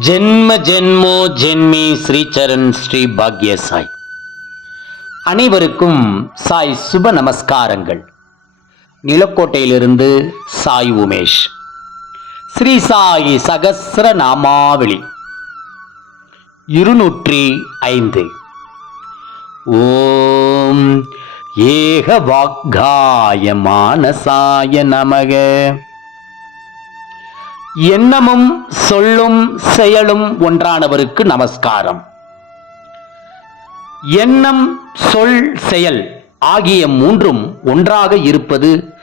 ஜென்ம ஜென்மோ ஜென்மி ஸ்ரீச்சரண் ஸ்ரீ பாக்ய சாய் அனைவருக்கும் சாய் சுப நமஸ்காரங்கள். நிலக்கோட்டையிலிருந்து சாய் உமேஷ். ஸ்ரீ சாய் சகசிர நாமாவளி. இருநூற்றி ஐந்து. ஓம் ஏக வாக்காய மானசாய நமக. எண்ணமும் சொல்லும் செயலும் ஒன்றானவருக்கு நமஸ்காரம். எண்ணம் சொல் செயல் ஆகிய மூன்றும் ஒன்றாக இருப்பது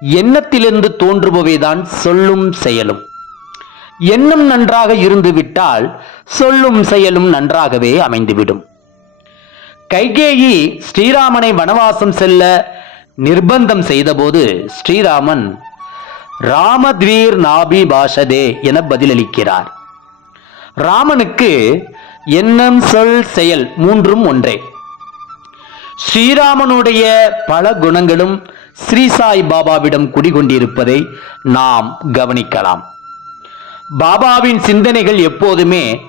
எண்ணத்திலிருந்து தோன்றுபவைதான் சொல்லும் செயலும். எண்ணம் நன்றாக இருந்துவிட்டால் சொல்லும் செயலும் நன்றாகவே அமைந்துவிடும். கைகேயி ஸ்ரீராமனை வனவாசம் செல்ல நிர்பந்தம் செய்தபோது ஸ்ரீராமன் ராமத்வீர் நாபி பாஷதே என பதிலளிக்கிறார். ராமனுக்கு எண்ணம் சொல் செயல் மூன்றும் ஒன்றே. ஸ்ரீராமனுடைய பல குணங்களும் ஸ்ரீ சாய் பாபாவிடம் குடிகொண்டிருப்பதை நாம் கவனிக்கலாம். பாபாவின் சிந்தனைகள் எப்போதுமே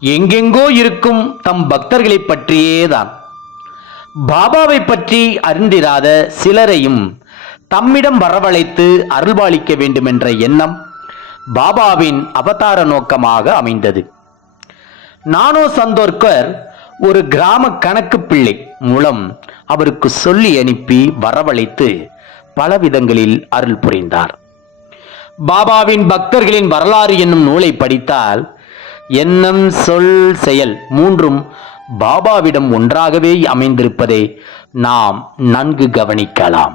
எங்கெங்கோ இருக்கும் தம் பக்தர்களை பற்றியேதான். பாபாவை பற்றி அறிந்திராத சிலரையும் தம்மிடம் வரவழைத்து அருள்பாலிக்க வேண்டுமென்ற எண்ணம் பாபாவின் அவதார நோக்கமாக அமைந்தது. நானோ சந்தோர்கர் ஒரு கிராம கணக்கு பிள்ளை மூலம் அவருக்கு சொல்லி அனுப்பி வரவழைத்து பல விதங்களில் அருள் புரிந்தார். பாபாவின் பக்தர்களின் வரலாறு என்னும் நூலை படித்தால் எண்ணம் சொல் செயல் மூன்றும் பாபாவிடம் ஒன்றாகவே அமைந்திருப்பதை நாம் நன்கு கவனிக்கலாம்.